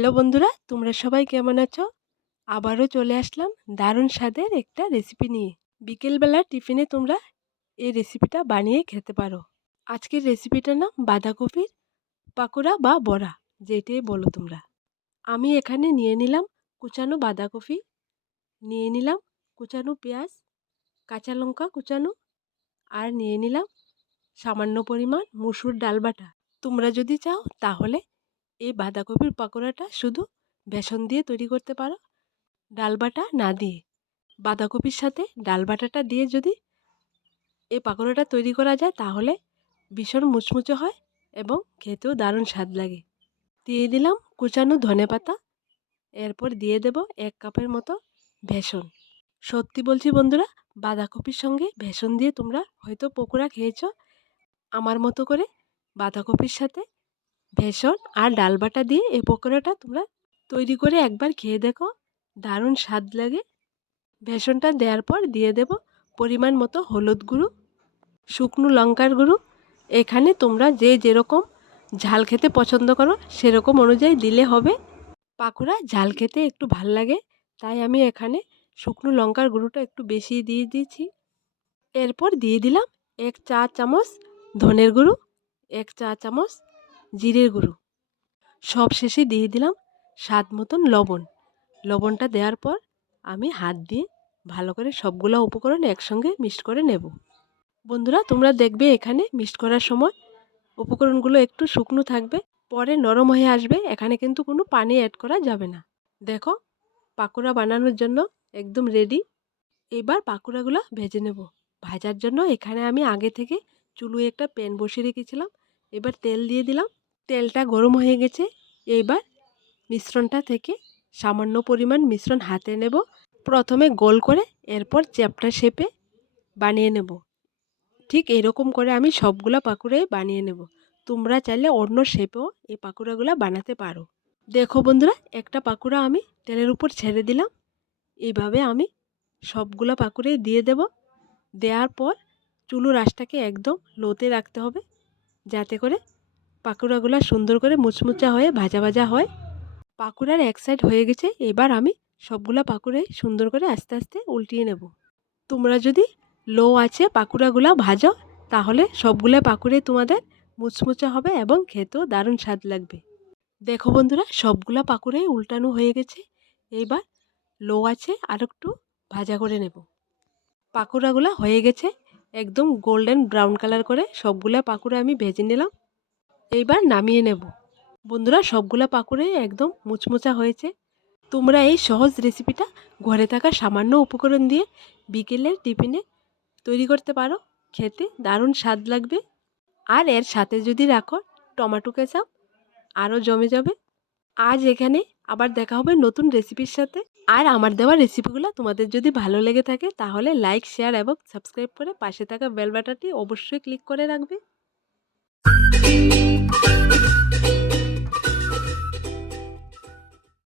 Hello বন্ধুরা, তোমরা সবাই কেমন আছো? আবারও চলে আসলাম দারুণ স্বাদের একটা রেসিপি নিয়ে। বিকেলবেলা টিফিনে তোমরা এই রেসিপিটা বানিয়ে খেতে পারো। আজকের রেসিপিটার নাম বাঁধাকপির পাকোড়া বা বড়া, যেটাই বলো তোমরা। আমি এখানে নিয়ে নিলাম কুচানো বাঁধাকপি, নিয়ে নিলাম কুচানো পেঁয়াজ, কাঁচা লঙ্কা কুচানো, আর নিয়ে নিলাম সামান্য পরিমাণ মুসুর ডাল বাটা। তোমরা যদি চাও তাহলে এই বাঁধাকপির পাকোড়াটা শুধু বেসন দিয়ে তৈরি করতে পারো। ডাল বাটা না দিয়ে। বাঁধাকপির সাথে ডাল বাটাটা দিয়ে যদি এই পাকোড়াটা তৈরি করা যায় তাহলে ভীষণ মুচমুচে হয় এবং খেতেও দারুণ স্বাদ লাগে। দিয়ে দিলাম কুচানো ধনে পাতা। এরপর দিয়ে দেব এক কাপের মতো বেসন। সত্যি বলছি বন্ধুরা, বাঁধাকপির সঙ্গে বেসন দিয়ে তোমরা হয়তো পকোড়া খেয়েছ। আমার মতো করে বাঁধাকপির সাথে বেসন আর ডাল বাটা দিয়ে এই পকোড়াটা তোমরা তৈরি করে একবার খেয়ে দেখো। দারুণ স্বাদ লাগে। বেসনটা দেওয়ার পর দিয়ে দেব পরিমাণ মতো হলুদ গুঁড়ো, শুকনো লঙ্কার গুঁড়ো। এখানে তোমরা যে যেরকম ঝাল খেতে পছন্দ করো সেরকম অনুযায়ী দিলে হবে। পাকোড়া ঝাল খেতে একটু ভালো লাগে, তাই আমি এখানে শুকনো লঙ্কার গুঁড়োটা একটু বেশি দিয়ে দিয়েছি। এরপর দিয়ে দিলাম এক চা চামচ ধনের গুঁড়ো, এক চা চামচ জিরের গুঁড়ো। সব শেষে দিয়ে দিলাম স্বাদ মতন লবণ। লবণটা দেওয়ার পর আমি হাত দিয়ে ভালো করে সবগুলো উপকরণ একসঙ্গে মিক্সড করে নেব। বন্ধুরা, তোমরা দেখবে এখানে মিক্সড করার সময় উপকরণগুলো একটু শুকনো থাকবে, পরে নরম হয়ে আসবে, এখানে কিন্তু কোনো পানি অ্যাড করা যাবে না। দেখো, পাকোড়া বানানোর জন্য একদম রেডি এবার পাকোড়াগুলো ভেজে নেব। ভাজার জন্য এখানে আমি আগে থেকে চুলোয় একটা প্যান বসিয়ে রেখেছিলাম। এবার তেল দিয়ে দিলাম। তেলটা গরম হয়ে গেছে। এইবার মিশ্রণটা থেকে সামান্য পরিমাণ মিশ্রণ হাতে নেব। প্রথমে গোল করে এরপর চ্যাপটা শেপে বানিয়ে নেব। ঠিক এরকম করে আমি সবগুলো পাকুড়াই বানিয়ে নেব। তোমরা চাইলে অন্য শেপেও এই পাকুড়াগুলো বানাতে পারো। দেখো বন্ধুরা, একটা পাকুড়া আমি তেলের উপর ছেড়ে দিলাম। এইভাবে আমি সবগুলো পাকুড়াই দিয়ে দেব। দেওয়ার পর চুলুর আঁশটাকে একদম লোতে রাখতে হবে। যাতে করে পাকুড়াগুলো সুন্দর করে মুচমুচা হয়ে ভাজা ভাজা হয়। পাকুড়ার এক সাইড হয়ে গেছে, এবার আমি সবগুলা পাকুড়াই সুন্দর করে আস্তে আস্তে উল্টিয়ে নেব। তোমরা যদি লো আছে পাকুড়াগুলো ভাজো, তাহলে সবগুলো পাকুড়ে তোমাদের মুচমুচা হবে এবং খেতেও দারুণ স্বাদ লাগবে। দেখো বন্ধুরা, সবগুলো পাকুড়াই উল্টানো হয়ে গেছে এইবার লো আছে আর একটু ভাজা করে নেব। পাকুড়াগুলো হয়ে গেছে, একদম গোল্ডেন ব্রাউন কালার করে সবগুলা পাকুড়া আমি ভেজে নিলাম। এইবার নামিয়ে নেব। বন্ধুরা, সবগুলা পাকুড়ে একদম মুচমুচা হয়েছে। তোমরা এই সহজ রেসিপিটা ঘরে থাকা সামান্য উপকরণ দিয়ে বিকেলের টিফিনে তৈরি করতে পারো। খেতে দারুণ স্বাদ লাগবে। আর এর সাথে যদি রাখো টমেটো কেচাপ, আরও জমে যাবে। আজ এখানে আবার দেখা হবে নতুন রেসিপির সাথে। আর আমার দেওয়া রেসিপিগুলো তোমাদের যদি ভালো লেগে থাকে, তাহলে লাইক, শেয়ার এবং সাবস্ক্রাইব করে পাশে থাকা বেল অবশ্যই ক্লিক করে রাখবে। Bye.